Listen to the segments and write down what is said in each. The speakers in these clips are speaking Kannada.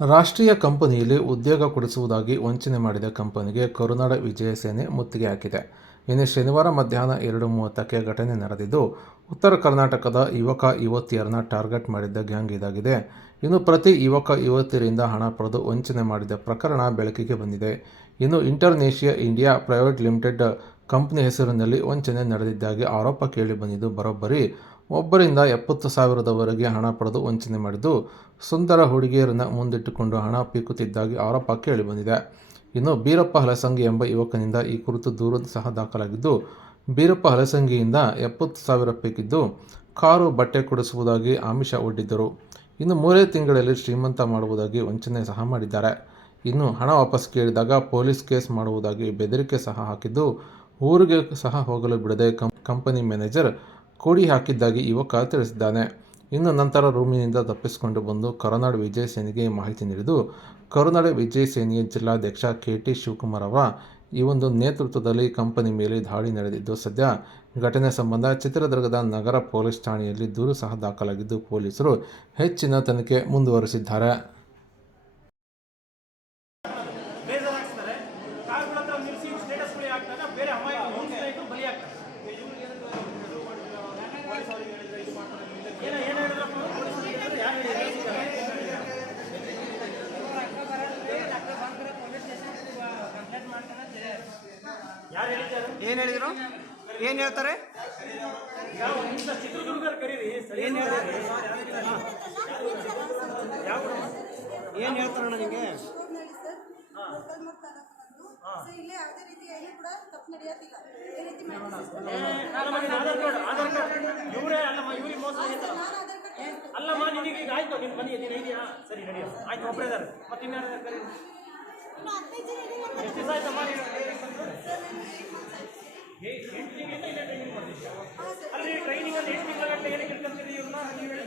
ರಾಷ್ಟ್ರೀಯ ಕಂಪನಿಯಲ್ಲಿ ಉದ್ಯೋಗ ಕೊಡಿಸುವುದಾಗಿ ವಂಚನೆ ಮಾಡಿದ ಕಂಪನಿಗೆ ಕರುನಾಡ ವಿಜಯ ಸೇನೆ ಮುತ್ತಿಗೆ ಹಾಕಿದೆ. ಇನ್ನು ಶನಿವಾರ ಮಧ್ಯಾಹ್ನ 2:30ಕ್ಕೆ ಘಟನೆ ನಡೆದಿದ್ದು, ಉತ್ತರ ಕರ್ನಾಟಕದ ಯುವಕ-ಯುವತಿಯರನ್ನು ಟಾರ್ಗೆಟ್ ಮಾಡಿದ್ದ ಗ್ಯಾಂಗ್ ಇದಾಗಿದೆ. ಇನ್ನು ಪ್ರತಿ ಯುವಕ-ಯುವತಿಯರಿಂದ ಹಣ ಪಡೆದು ವಂಚನೆ ಮಾಡಿದ ಪ್ರಕರಣ ಬೆಳಕಿಗೆ ಬಂದಿದೆ. ಇನ್ನು ಇಂಟರ್ನೇಷಿಯಾ ಇಂಡಿಯಾ ಪ್ರೈವೇಟ್ ಲಿಮಿಟೆಡ್ ಕಂಪನಿ ಹೆಸರಿನಲ್ಲಿ ವಂಚನೆ ನಡೆದಿದ್ದಾಗಿ ಆರೋಪ ಕೇಳಿಬಂದಿದ್ದು, ಬರೋಬ್ಬರಿ ಒಬ್ಬರಿಂದ 70,000ವರೆಗೆ ಹಣ ಪಡೆದು ವಂಚನೆ ಮಾಡಿದ್ದು, ಸುಂದರ ಹುಡುಗಿಯರನ್ನು ಮುಂದಿಟ್ಟುಕೊಂಡು ಹಣ ಪೀಕುತ್ತಿದ್ದಾಗಿ ಆರೋಪ ಕೇಳಿಬಂದಿದೆ. ಇನ್ನು ಬೀರಪ್ಪ ಹಲಸಂಗಿ ಎಂಬ ಯುವಕನಿಂದ ಈ ಕುರಿತು ದೂರು ಸಹ ದಾಖಲಾಗಿದ್ದು, ಬೀರಪ್ಪ ಹಲಸಂಗಿಯಿಂದ 70,000 ಪೀಕಿದ್ದು, ಕಾರು, ಬಟ್ಟೆ ಕೊಡಿಸುವುದಾಗಿ ಆಮಿಷ ಒಡ್ಡಿದ್ದರು. ಇನ್ನು 3 ತಿಂಗಳಲ್ಲಿ ಶ್ರೀಮಂತ ಮಾಡುವುದಾಗಿ ವಂಚನೆ ಸಹ ಮಾಡಿದ್ದಾರೆ. ಇನ್ನು ಹಣ ವಾಪಸ್ ಕೇಳಿದಾಗ ಪೊಲೀಸ್ ಕೇಸ್ ಮಾಡುವುದಾಗಿ ಬೆದರಿಕೆ ಸಹ ಹಾಕಿದ್ದು, ಊರಿಗೆ ಸಹ ಹೋಗಲು ಬಿಡದೆ ಕಂಪನಿ ಮ್ಯಾನೇಜರ್ ಕೋಡಿ ಹಾಕಿದ್ದಾಗಿ ಯುವಕ ತಿಳಿಸಿದ್ದಾನೆ. ಇನ್ನು ನಂತರ ರೂಮಿನಿಂದ ತಪ್ಪಿಸಿಕೊಂಡು ಬಂದು ಕರುನಾಡ ವಿಜಯ ಸೇನೆಗೆ ಮಾಹಿತಿ ನೀಡಿದ್ದು, ಕರುನಾಡ ವಿಜಯ ಸೇನೆಯ ಜಿಲ್ಲಾಧ್ಯಕ್ಷ ಕೆ.ಟಿ. ಶಿವಕುಮಾರ್ ಅವರ ಈ ಒಂದು ನೇತೃತ್ವದಲ್ಲಿ ಕಂಪನಿ ಮೇಲೆ ದಾಳಿ ನಡೆದಿದ್ದು, ಸದ್ಯ ಘಟನೆ ಸಂಬಂಧ ಚಿತ್ರದುರ್ಗದ ನಗರ ಪೊಲೀಸ್ ಠಾಣೆಯಲ್ಲಿ ದೂರು ಸಹ ದಾಖಲಾಗಿದ್ದು, ಪೊಲೀಸರು ಹೆಚ್ಚಿನ ತನಿಖೆ ಮುಂದುವರಿಸಿದ್ದಾರೆ. ಏನು ಹೇಳಿದ್ರು? ಏನು ಹೇಳ್ತಾರೆ? ಏನು ಹೇಳ್ತಾರಣ್ಣ ನಿಮಗೆ? ಇಲ್ಲಿ ಯಾವುದೇ ರೀತಿ ಏನು ಕೂಡ ತಪ್ಪು ನಡೆಯೋದಿಲ್ಲ. ಈ ರೀತಿ ಅಲ್ಲಮ್ಮ ನಿನಗೆ ಈಗ ಆಯ್ತು, ನಿನ್ ಮನೆ ನೀನು ಇದೆಯಾ? ಸರಿ ನಡೆಯ ಆಯ್ತು, ಒಬ್ಬರೇ ಇದ್ದಾರೆ. ಮತ್ತೆ ಇನ್ಯಾರು ಕರೀ? ಎಷ್ಟು ದಿವಸ ಆಯ್ತಮ್ಮ? 8 ತಿಂಗಳಿಂದ ಇಲ್ಲೇ ಟ್ರೈನಿಂಗ್ ಮಾಡ್ತಿದ್ದೆ. ಅಲ್ಲಿ ಟ್ರೈನಿಂಗ್ ಅಲ್ಲಿ 8 ತಿಂಗಳ ಏನಕ್ಕೆ ಇಟ್ಕೊಂತೀರಿ ಇವ್ರನ್ನ? ನೀವು ಹೇಳಿ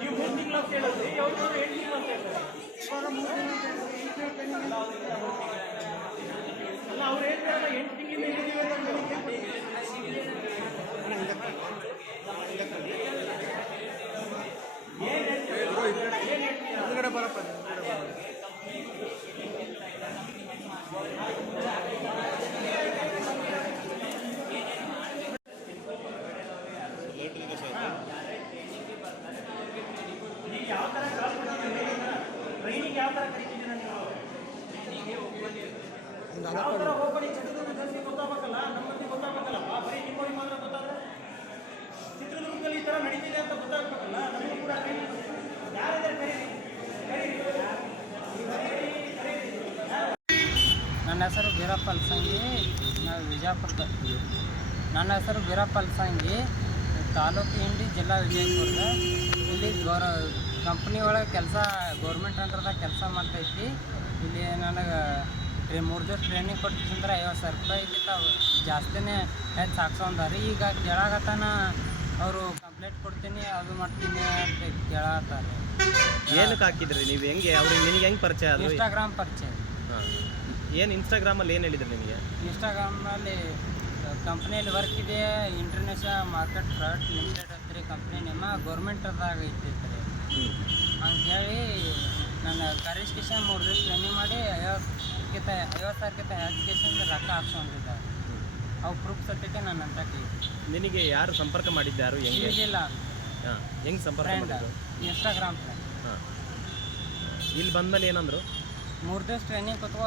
ನೀವು 3 ತಿಂಗಳು ಅಂತ ಹೇಳಿದ್ರಿ, ಅವ್ರು 8 ತಿಂಗಳು ಅಂತ ಹೇಳ್ತಾರೆ. ಅಲ್ಲ, ಅವ್ರು ಹೇಳ್ತಾರಲ್ಲ 8 ತಿಂಗಳಿಂದ ಇಲ್ಲಿದ್ದೀವಿ ಅಂತ. ಮುಂದ್ಗಡೆ ಬರಪ್ಪ. ಯಾವ ಥರ ಟ್ರೈನಿಂಗ್ ಯಾವ ಥರ ಕರೀತಿದ್ದೀರ ನೀವು? ಯಾವ ಥರ ಹೋಗ್ಬೇಡಿ, ಚಿತ್ರದುರ್ಗದಲ್ಲಿ ಗೊತ್ತಾಗಬೇಕಲ್ಲ, ನಮ್ಮಲ್ಲಿ ಗೊತ್ತಾಗಬೇಕಲ್ಲ. ಬರೀ ನಿಮ್ಮೊಳಗೆ ಮಾತ್ರ ಗೊತ್ತಾದ್ರೆ ಚಿತ್ರದುರ್ಗದಲ್ಲಿ ಈ ಥರ ನಡೀತಿದೆ ಅಂತ ಗೊತ್ತಾಗಬೇಕಲ್ಲ. ನಮಗೂ ಕೂಡ ಟ್ರೈನಿಂಗ್ ಯಾರಿದ್ದಾರೆ ಕರೀರಿ. ನನ್ನ ಹೆಸರು ಬೀರಪ್ಪ ಹಲಸಂಗಿ, ನಾವು ವಿಜಯಪುರದ. ನನ್ನ ಹೆಸರು ಬೀರಪ್ಪ ಹಲಸಂಗಿ, ತಾಲೂಕು ಇಂಡಿ, ಜಿಲ್ಲಾ ವಿಜಯಪುರದ. ಇಲ್ಲಿ ಕಂಪ್ನಿ ಒಳಗೆ ಕೆಲಸ, ಗೌರ್ಮೆಂಟ್ ಅಂದ್ರದಾಗ ಕೆಲಸ ಮಾಡ್ತೈತಿ. ಇಲ್ಲಿ ನನಗೆ 3 ದಿವಸ ಟ್ರೈನಿಂಗ್ ಕೊಟ್ಟಿದ್ರೆ 50,000 ರೂಪಾಯಿಗಿಂತ ಜಾಸ್ತಿನೇ ಹೆಚ್ಚು ಹಾಕ್ಸೊಂದಾರಿ. ಈಗ ಕೇಳಾಗತ್ತಾನ ಅವರು ಕಂಪ್ಲೇಂಟ್ ಕೊಡ್ತೀನಿ, ಅದು ಮಾಡ್ತೀನಿ ಅಂತ ಕೇಳಾತಾರೆ. ಏನಕ್ಕೆ ಹಾಕಿದ್ರಿ ನೀವು? ಹೆಂಗೆ ಅವ್ರಿಗೆ ನಿನಗೆ ಹೆಂಗೆ ಪರಿಚಯ? ಅದು ಇನ್ಸ್ಟಾಗ್ರಾಮ್ ಪರಿಚಯ. ಏನು ಇನ್ಸ್ಟಾಗ್ರಾಮಲ್ಲಿ ಏನು ಹೇಳಿದ್ರು ನಿಮಗೆ? ಇನ್ಸ್ಟಾಗ್ರಾಮಲ್ಲಿ ಕಂಪ್ನಿಯಲ್ಲಿ ವರ್ಕ್ ಇದೆ, ಇಂಟರ್ನ್ಯಾಷನಲ್ ಮಾರ್ಕೆಟ್ ಪ್ರೈವೇಟ್ ಲಿಮಿಟೆಡ್ ಐತ್ರಿ ಕಂಪ್ನಿ ನೇಮ, ಗೌರ್ಮೆಂಟ್ದಾಗ ಐತಿ ಹಂಗೇಳಿ ನನ್ನ ಕರಿಸ್ಕೇಶನ್ 3 ದಿವಸ ಟ್ರೈನಿಂಗ್ ಮಾಡಿ 50,000ಕ್ಕಿಂತ ಹೆಚ್ಚು ಕೇಸಿಂದ ರೊಕ್ಕ ಹಾಕ್ಸ್ಕೊಂಡಿದ್ದಾರೆ. ಅವು ಪ್ರೂಫ್ ಸದ್ಯಕ್ಕೆ ನನ್ನ ಅಂತಕ್ಕೆ. ನಿನಗೆ ಯಾರು ಸಂಪರ್ಕ ಮಾಡಿದ್ದಾರು? ಹೆಂಗೆ? ಈಗಿಲ್ಲ. ಹಾಂ, ಹೆಂಗೆ ಸಂಪರ್ಕ ಮಾಡಿದ್ರು? Instagram friend. ಹಾಂ, ಇಲ್ಲಿ ಬಂದಮೇಲೆ ಏನಂದರು? 3 ದಿವಸ ಟ್ರೈನಿಂಗ್ ಕೊತ್ಕೋ,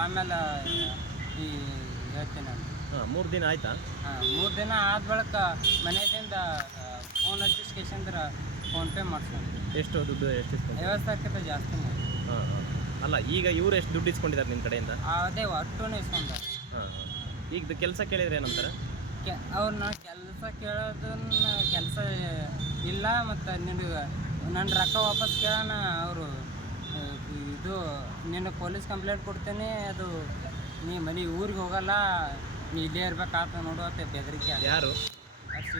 ಆಮೇಲೆ ಈ ಹೇಳ್ತೀನಿ ನಾನು. ಹಾಂ, 3 ದಿನ ಆಯ್ತಾ? ಹಾಂ, 3 ದಿನ ಆದ ಬಳಿಕ ಮನೆಯಿಂದ ಫೋನ್ ಹಚ್ಚಿ ಸ್ಟೇಷನ್ದ್ರ ಫೋನ್ಪೇ ಮಾಡ್ಸ್ಕೊಂಡು. ಎಷ್ಟು ದುಡ್ಡು? ಎಷ್ಟು ಇಸ್ಕೊಂಡು? 50,000ಕ್ಕಿಂತ ಜಾಸ್ತಿ ಮಾಡಿ. ಹಾಂ ಹಾಂ. ಅಲ್ಲ, ಈಗ ಇವ್ರು ಎಷ್ಟು ದುಡ್ಡು ಇಸ್ಕೊಂಡಿದ್ದಾರೆ ನಿನ್ನ ಕಡೆಯಿಂದ? ಅದೇ ಒಟ್ಟು ಇಸ್ಕೊಂಡ. ಹಾಂ ಹಾಂ. ಈಗ ಕೆಲಸ ಕೇಳಿದ್ರೆ ಏನಂತಾರೆ? ಅವ್ರನ್ನ ಕೆಲಸ ಕೇಳೋದನ್ನ ಕೆಲಸ ಇಲ್ಲ, ಮತ್ತು ನಿನಗೆ ನನ್ನ ರೊಕ್ಕ ವಾಪಸ್ ಕೇಳೋಣ. ಅವರು ಇದು ನಿನ್ನ ಪೊಲೀಸ್ ಕಂಪ್ಲೇಂಟ್ ಕೊಡ್ತೀನಿ, ಅದು ನೀ ಊರಿಗೆ ಹೋಗಲ್ಲ, ನೀ ಇಲ್ಲೇ ಇರ್ಬೇಕಾಗ್ತದೆ ನೋಡು ಅಂತ ಬೆದರಿಕೆ. ಯಾರು? ಅಷ್ಟು